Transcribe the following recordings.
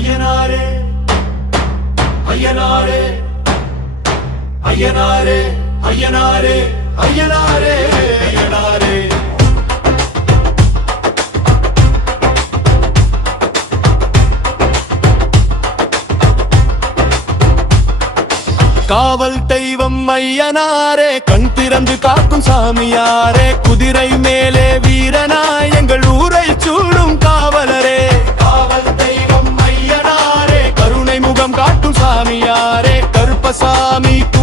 ஐயனாரே ஐயனாரே ஐயனாரே ஐயனாரே ஐயனாரே ஐயனாரே. காவல் தெய்வம் ஐயனாரே கண் திறந்து காக்கும் சாமியாரே குதிரை pasa.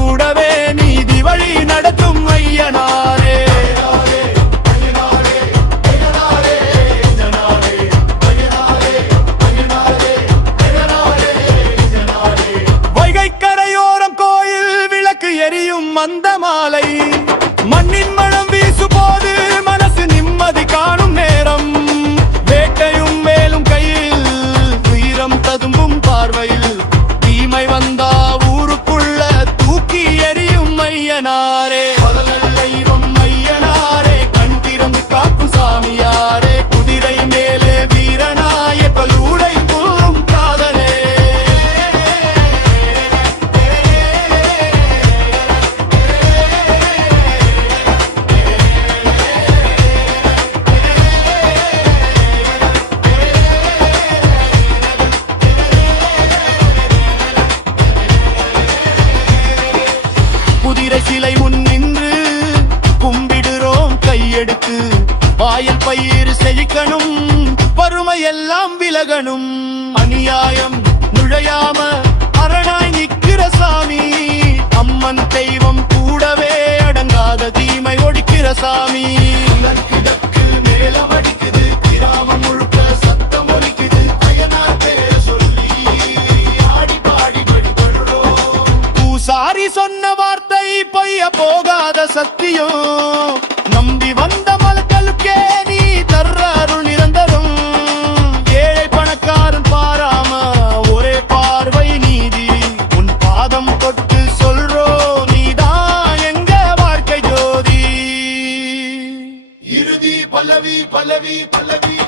எரியும் வாயில் பயிர் செழிக்கணும் வறுமை எல்லாம் விலகணும். அநியாயம் நுழையாம அரணாய் நிக்கிற சாமி அம்மன் தெய்வம் கூடவே அடங்காத தீமை ஒழிக்கிற சாமி. கிழக்கு மேலம் அடிக்குது கிராமம் முழுக்க சத்தம் ஒலிக்குது அயனார் பேர் சொல்லி ஆடி பாடி பூசாரி சொன்ன வார்த்தை பொய்ய போகாத சத்தியம். நம்பி வந்த பல்லவி பல்லவி பல்லவி.